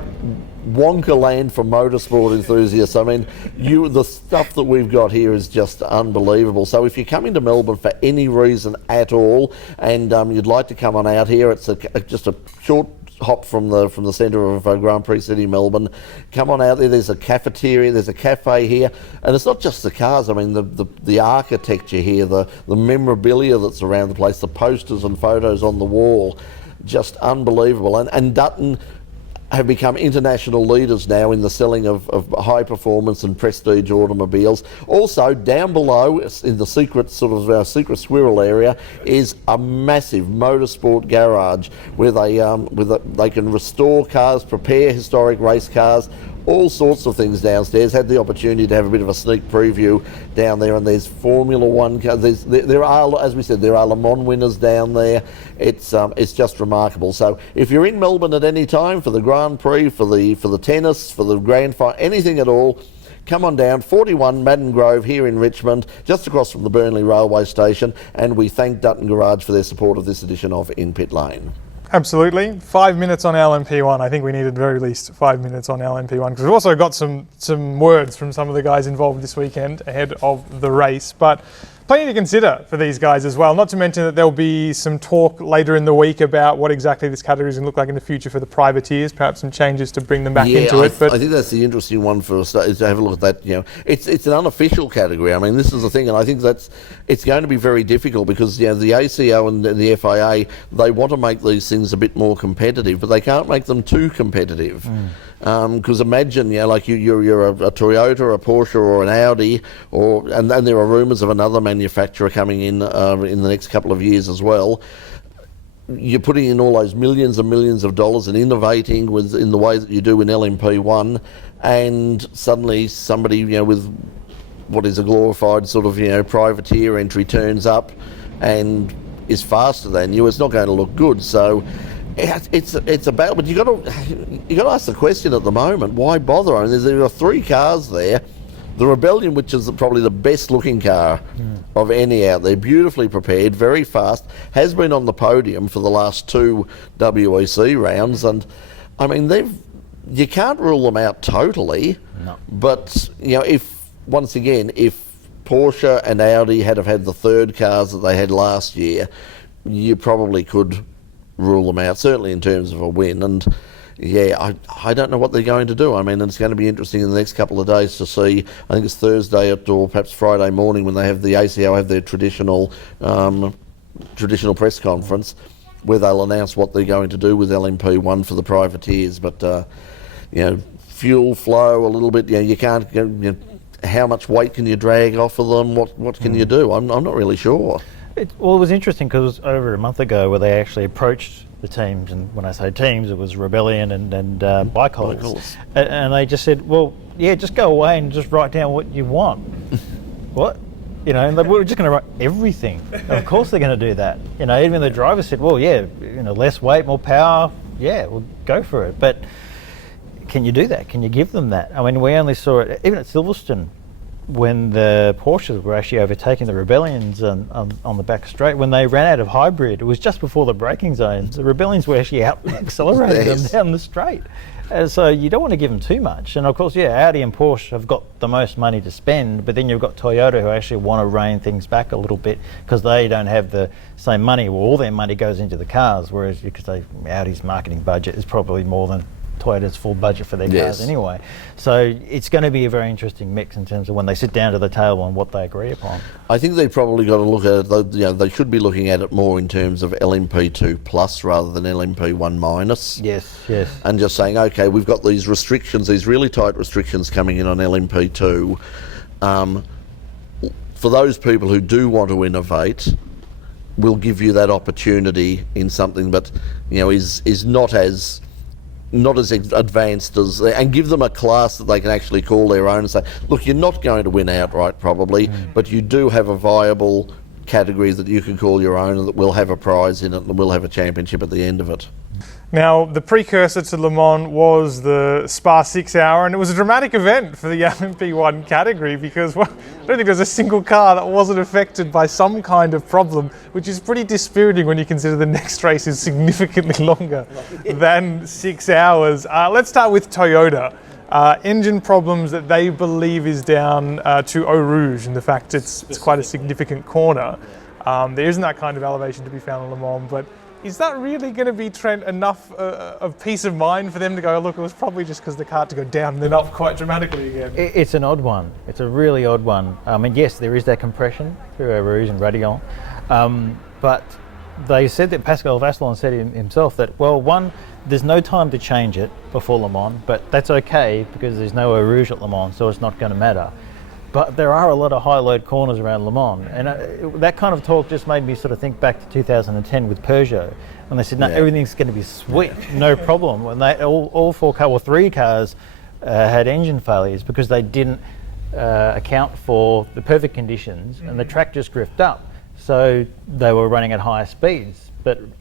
Wonka land for motorsport enthusiasts. I mean, the stuff that we've got here is just unbelievable. So if you're coming to Melbourne for any reason at all, and you'd like to come on out here, it's just a short hop from the centre of Grand Prix City, Melbourne. Come on out there. There's a cafeteria, there's a cafe here, and it's not just the cars. I mean, the architecture here, the memorabilia that's around the place, the posters and photos on the wall, just unbelievable. And Dutton have become international leaders now in the selling of high performance and prestige automobiles. Also, down below in the secret squirrel area is a massive motorsport garage where they can restore cars, prepare historic race cars, all sorts of things downstairs. Had the opportunity to have a bit of a sneak preview down there, and there's Formula One cars. There are, as we said, there are Le Mans winners down there. It's just remarkable. So if you're in Melbourne at any time for the Grand Prix, for the tennis, for the Grand Final, anything at all, come on down. 41 Madden Grove here in Richmond, just across from the Burnley railway station, and we thank Dutton Garage for their support of this edition of In Pit Lane. Absolutely. 5 minutes on LMP1. I think we needed at the very least 5 minutes on LMP1, because we've also got some words from some of the guys involved this weekend ahead of the race. But plenty to consider for these guys as well. Not to mention that there'll be some talk later in the week about what exactly this category is going to look like in the future for the privateers, perhaps some changes to bring them back into it. But I think that's the interesting one for us, is to have a look at that. It's an unofficial category. I mean, this is the thing, and I think it's going to be very difficult because the ACO and the FIA, they want to make these things a bit more competitive, but they can't make them too competitive. Because imagine, like you're a Toyota, a Porsche, or an Audi, and there are rumours of another manufacturer coming in the next couple of years as well. You're putting in all those millions and millions of dollars and innovating in the way that you do in LMP1, and suddenly somebody, with what is a glorified sort of, privateer entry turns up and is faster than you. It's not going to look good. So it's about, but you got to ask the question at the moment: why bother? I mean, there are 3 cars there. The Rebellion, which is probably the best looking car of any out there, beautifully prepared, very fast, has been on the podium for the last 2 WEC rounds, and I mean you can't rule them out totally. No. But if Porsche and Audi had the 3rd cars that they had last year, you probably could rule them out, certainly in terms of a win. And yeah, I don't know what they're going to do. I mean, it's going to be interesting in the next couple of days to see. I think it's Thursday or perhaps Friday morning when they have the ACO have their traditional press conference, where they'll announce what they're going to do with LMP1 for the privateers. But fuel flow a little bit. You can't. How much weight can you drag off of them? What can you do? I'm not really sure. It was interesting because it was over a month ago where they actually approached the teams, and when I say teams, it was Rebellion and Bike Holders. And they just said, well, yeah, just go away and just write down what you want. What? And we're just going to write everything. Of course they're going to do that. Even the driver said, well, yeah, less weight, more power, yeah, we'll go for it. But can you do that? Can you give them that? I mean, we only saw it, even at Silverstone, when the Porsches were actually overtaking the Rebellions on the back straight, when they ran out of hybrid, it was just before the braking zones. The Rebellions were actually out accelerating them down the straight. And so you don't want to give them too much. And of course, yeah, Audi and Porsche have got the most money to spend, but then you've got Toyota who actually want to rein things back a little bit because they don't have the same money. Well, all their money goes into the cars, whereas because Audi's marketing budget is probably more than Toyota's full budget for their cars anyway. So it's going to be a very interesting mix in terms of when they sit down to the table and what they agree upon. I think they've probably got to look at it, they should be looking at it more in terms of LMP2 plus rather than LMP1 minus. Yes. And just saying, okay, we've got these restrictions, these really tight restrictions coming in on LMP2. For those people who do want to innovate, we'll give you that opportunity in something that is not as advanced as, and give them a class that they can actually call their own and say, look, you're not going to win outright probably, but you do have a viable category that you can call your own and that will have a prize in it and will have a championship at the end of it. Now, the precursor to Le Mans was the Spa 6 Hour, and it was a dramatic event for the LMP1 category because I don't think there's a single car that wasn't affected by some kind of problem, which is pretty dispiriting when you consider the next race is significantly longer than 6 hours. Let's start with Toyota. Engine problems that they believe is down to Eau Rouge, and the fact it's quite a significant corner. There isn't that kind of elevation to be found in Le Mans, but is that really going to be, Trent, enough of peace of mind for them to go, look, it was probably just because the car had to go down and then up quite dramatically again? It's an odd one. It's a really odd one. I mean, yes, there is that compression through Eau Rouge and Radillon, but they said that Pascal Vasselon said himself that, well, one, there's no time to change it before Le Mans, but that's okay because there's no Eau Rouge at Le Mans, so it's not going to matter. But there are a lot of high-load corners around Le Mans, and that kind of talk just made me sort of think back to 2010 with Peugeot, when they said, no, everything's going to be sweet, no problem. When they all 3 cars had engine failures because they didn't account for the perfect conditions, and the track just drifted up. So they were running at higher speeds,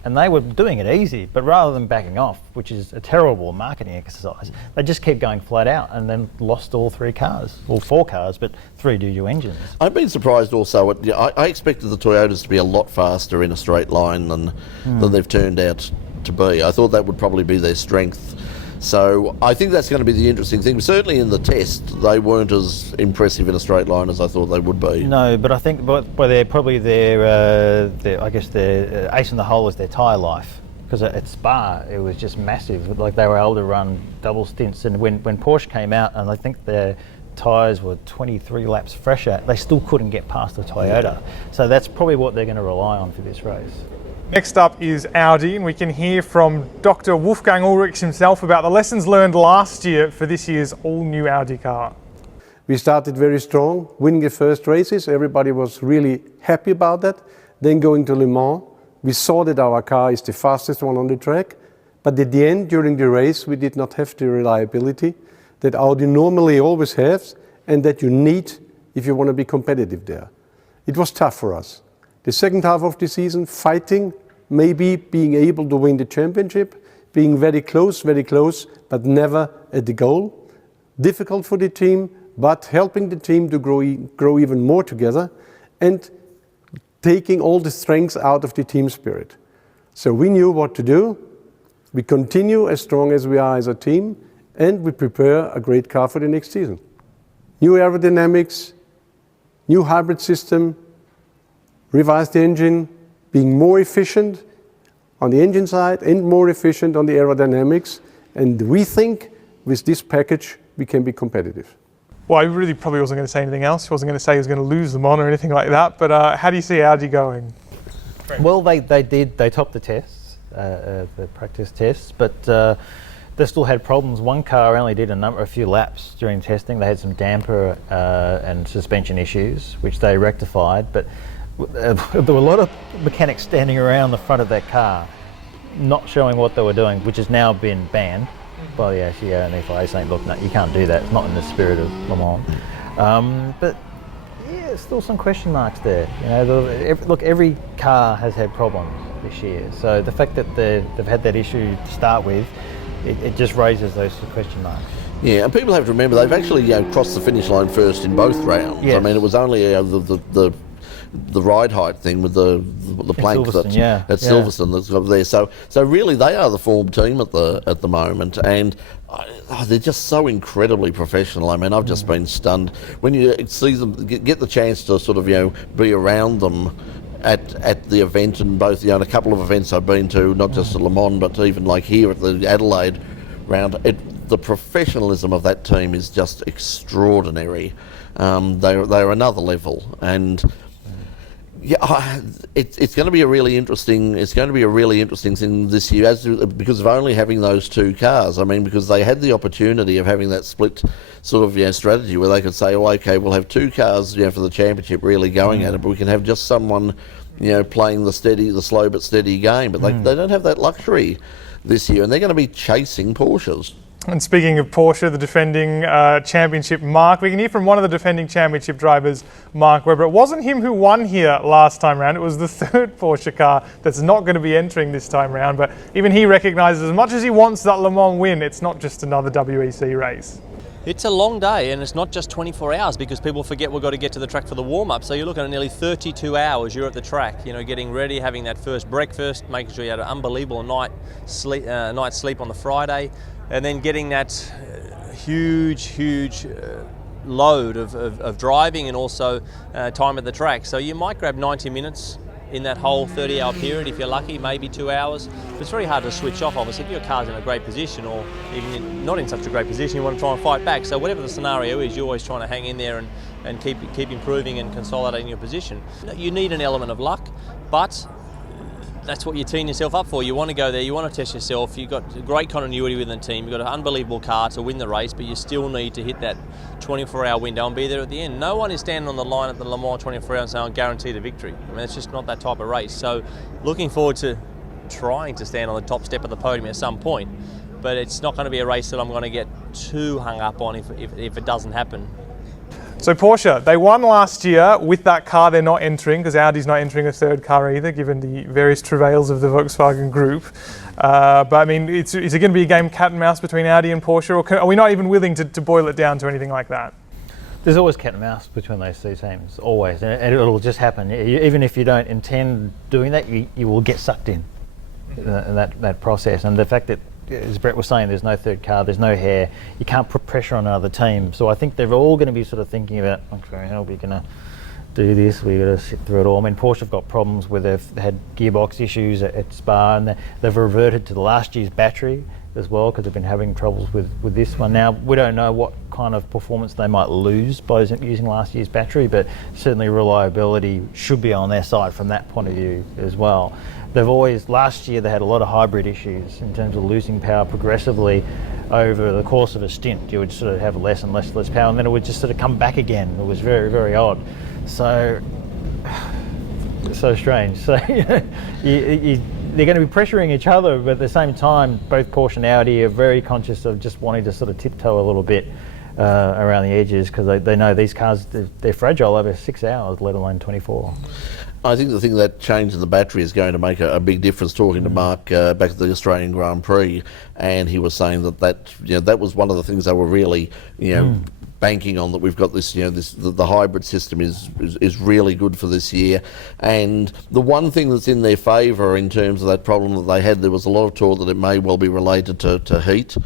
and they were doing it easy, but rather than backing off, which is a terrible marketing exercise, they just kept going flat out and then lost all 3 cars, all 4 cars, but 3 DU engines. I've been surprised also. I expected the Toyotas to be a lot faster in a straight line than they've turned out to be. I thought that would probably be their strength. So I think that's going to be the interesting thing. Certainly in the test, they weren't as impressive in a straight line as I thought they would be. No, but I think they're probably their ace in the hole is their tyre life. Because at Spa, it was just massive. Like they were able to run double stints, and when Porsche came out, and I think their tyres were 23 laps fresher, they still couldn't get past the Toyota. So that's probably what they're going to rely on for this race. Next up is Audi, and we can hear from Dr. Wolfgang Ulrichs himself about the lessons learned last year for this year's all-new Audi car. We started very strong, winning the first races. Everybody was really happy about that. Then going to Le Mans, we saw that our car is the fastest one on the track. But at the end, during the race, we did not have the reliability that Audi normally always has and that you need if you want to be competitive there. It was tough for us. The second half of the season, fighting, maybe being able to win the championship, being very close, but never at the goal. Difficult for the team, but helping the team to grow even more together and taking all the strengths out of the team spirit. So we knew what to do. We continue as strong as we are as a team, and we prepare a great car for the next season. New aerodynamics, new hybrid system, revised engine, being more efficient on the engine side and more efficient on the aerodynamics. And we think with this package, we can be competitive. Well, I really probably wasn't going to say anything else. He wasn't going to say he was going to lose Le Mans or anything like that. But how do you see Audi going? Well, they topped the tests, the practice tests, but they still had problems. One car only did a few laps during testing. They had some damper and suspension issues, which they rectified. But there were a lot of mechanics standing around the front of that car, not showing what they were doing, which has now been banned by the ACO and the FIA, saying, look, no, you can't do that. It's not in the spirit of Le Mans. But yeah, still some question marks there. You know, look, every car has had problems this year. So the fact that they've had that issue to start with, it just raises those question marks. Yeah, and people have to remember they've actually crossed the finish line first in both rounds. Yes. I mean, it was only the ride height thing with the plank at Silverstone that's up there. So really they are the form team at the moment, and they're just so incredibly professional. I mean, I've just been stunned when you see them get the chance to sort of be around them at the event, and both a couple of events I've been to, not just at Le Mans but even like here at the Adelaide round. The professionalism of that team is just extraordinary. They're another level, and yeah, it's going to be a really interesting. It's going to be a really interesting thing this year, because of only having those two cars. I mean, because they had the opportunity of having that split sort of strategy where they could say, "Oh, okay, we'll have two cars, for the championship, really going at it, but we can have just someone, playing the slow but steady game." But they don't have that luxury this year, and they're going to be chasing Porsches. And speaking of Porsche, the defending championship Mark, we can hear from one of the defending championship drivers, Mark Webber. It wasn't him who won here last time round. It was the third Porsche car that's not going to be entering this time round. But even he recognises, as much as he wants that Le Mans win, it's not just another WEC race. It's a long day, and it's not just 24 hours, because people forget we've got to get to the track for the warm-up. So you're looking at nearly 32 hours you're at the track, getting ready, having that first breakfast, making sure you had an unbelievable night's sleep on the Friday, and then getting that huge load of driving and also time at the track. So you might grab 90 minutes in that whole 30-hour period if you're lucky, maybe 2 hours. But it's very hard to switch off, obviously. If your car's in a great position, or even not in such a great position, you want to try and fight back. So whatever the scenario is, you're always trying to hang in there and keep improving and consolidating your position. You need an element of luck, but that's what you're teeing yourself up for. You want to go there, you want to test yourself. You've got great continuity within the team. You've got an unbelievable car to win the race, but you still need to hit that 24-hour window and be there at the end. No one is standing on the line at the Le Mans 24 hours and saying, "I'm guaranteed a victory." I mean, it's just not that type of race. So looking forward to trying to stand on the top step of the podium at some point, but it's not going to be a race that I'm going to get too hung up on if it doesn't happen. So Porsche, they won last year with that car they're not entering, because Audi's not entering a third car either, given the various travails of the Volkswagen group. But I mean, is it going to be a game cat and mouse between Audi and Porsche, or are we not even willing to boil it down to anything like that? There's always cat and mouse between those two teams, always, and it'll just happen. Even if you don't intend doing that, you will get sucked in that process. And the fact that, as Brett was saying, there's no third car, there's no hair, you can't put pressure on another team. So I think they're all going to be sort of thinking about, okay, how are we going to do this, we've got to sit through it all. I mean, Porsche have got problems where they've had gearbox issues at Spa, and they've reverted to the last year's battery as well, because they've been having troubles with this one. Now, we don't know what kind of performance they might lose by using last year's battery, but certainly reliability should be on their side from that point of view as well. Last year they had a lot of hybrid issues in terms of losing power progressively over the course of a stint. You would sort of have less and less power, and then it would just sort of come back again. It was very, very odd. So strange. So they're going to be pressuring each other, but at the same time, both Porsche and Audi are very conscious of just wanting to sort of tiptoe a little bit around the edges, because they know these cars, they're fragile over 6 hours, let alone 24. I think the thing that change in the battery is going to make a big difference. Talking to Mark back at the Australian Grand Prix, and he was saying that was one of the things they were really banking on, that we've got this, the hybrid system is really good for this year. And the one thing that's in their favour in terms of that problem that they had, there was a lot of talk that it may well be related to heat.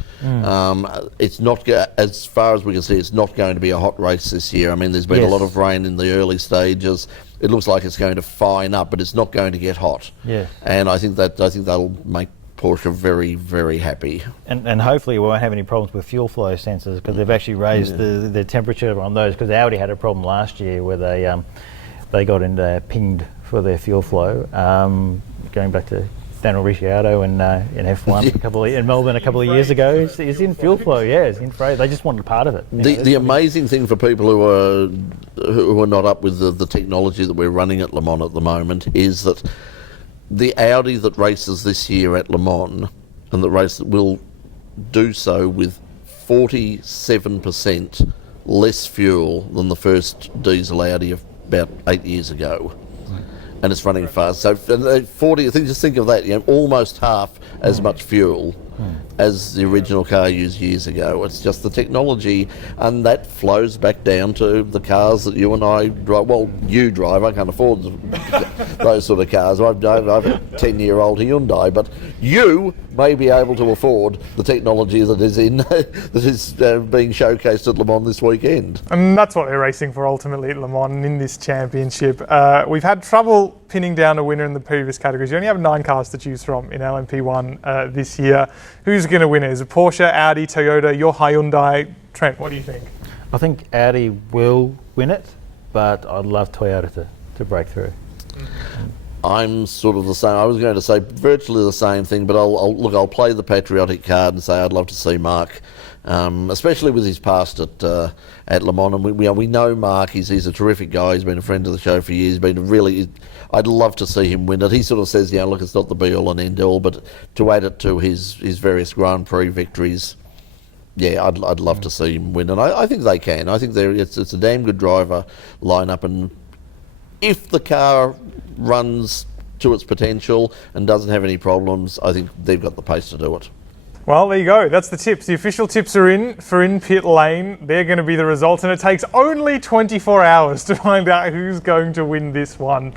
It's not, as far as we can see, it's not going to be a hot race this year. I mean, there's been a lot of rain in the early stages. It looks like it's going to fine up, but it's not going to get hot. Yeah. And I think that'll make Porsche very, very happy. And hopefully we won't have any problems with fuel flow sensors, because they've actually raised the temperature on those, because Audi had a problem last year where they got pinged for their fuel flow. Going back to Daniel Ricciardo in F1 in Melbourne a couple of years ago, he's in fuel flow. Yeah, he's in freight. They just wanted part of it. The amazing thing for people who are not up with the technology that we're running at Le Mans at the moment is that the Audi that races this year at Le Mans, and that will do so with 47% less fuel than the first diesel Audi of about 8 years ago. And it's running fast. So 40, just think of that, almost half as much fuel as the original car used years ago. It's just the technology, and that flows back down to the cars that you and I drive. Well, you drive. I can't afford those sort of cars. I've a 10-year-old Hyundai, but you may be able to afford the technology that is being showcased at Le Mans this weekend. And that's what they're racing for ultimately at Le Mans in this championship. We've had trouble pinning down a winner in the previous categories. You only have 9 cars to choose from in LMP1 this year. Who's going to win it? Is it Porsche, Audi, Toyota, your Hyundai? Trent, what do you think? I think Audi will win it, but I'd love Toyota to break through. I'm sort of the same. I was going to say virtually the same thing, but I'll play the patriotic card and say I'd love to see Mark, especially with his past at Le Mans. And we know Mark. He's a terrific guy. He's been a friend of the show for years. I'd love to see him win it. He sort of says, look, it's not the be all and end all, but to add it to his various Grand Prix victories, I'd love to see him win, and I think they can. I think it's a damn good driver lineup, and if the car runs to its potential and doesn't have any problems, I think they've got the pace to do it. Well, there you go. That's the tips. The official tips are in for In Pit Lane. They're going to be the results, and it takes only 24 hours to find out who's going to win this one.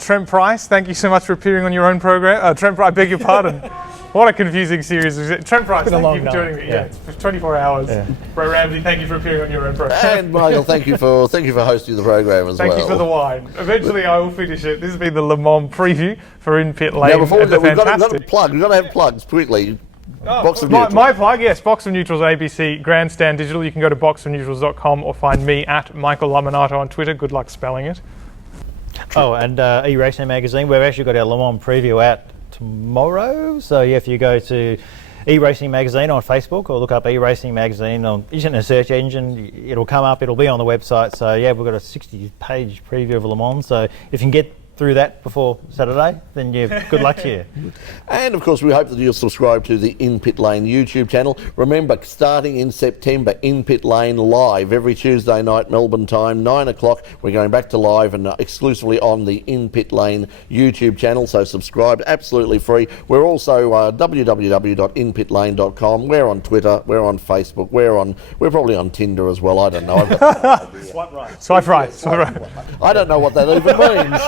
Trent Price, thank you so much for appearing on your own program. Trent Price, I beg your pardon. What a confusing series. Trent Price, thank you for joining me. Yeah, it's for 24 hours. Yeah. Brett Ramsey, thank you for appearing on your own program. And Michael, thank you for hosting the program as well. Thank you for the wine. Eventually I will finish it. This has been the Le Mans preview for In Pit Lane. Now before we've got to plug. We've got to have plugs quickly. Box of Neutrals. My plug, yes, Box of Neutrals on ABC, Grandstand Digital. You can go to boxofneutrals.com or find me at Michael Lamonato on Twitter. Good luck spelling it. Oh, and E-Racing Magazine, we've actually got our Le Mans preview out tomorrow. So if you go to E-Racing Magazine on Facebook or look up E-Racing Magazine in a search engine, it'll come up, it'll be on the website. So we've got a 60-page preview of Le Mans. So if you can get through that before Saturday, then good luck to you. And of course we hope that you'll subscribe to the In Pit Lane YouTube channel. Remember, starting in September, In Pit Lane live every Tuesday night Melbourne time, 9 o'clock. We're going back to live and exclusively on the In Pit Lane YouTube channel, so subscribe, absolutely free. We're also www.inpitlane.com. We're on Twitter, we're on Facebook, we're probably on Tinder as well. I don't know. Swipe right. Swipe right. I don't know what that even means.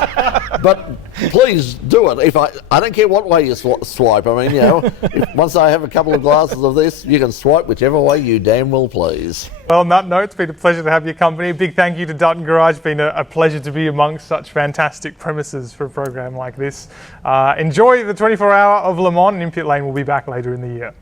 But please do it. I don't care what way you swipe. I mean, once I have a couple of glasses of this, you can swipe whichever way you damn well please. Well, on that note, it's been a pleasure to have your company. A big thank you to Dutton Garage. It's been a pleasure to be amongst such fantastic premises for a program like this. Enjoy the 24 hour of Le Mans, and In Pit Lane will be back later in the year.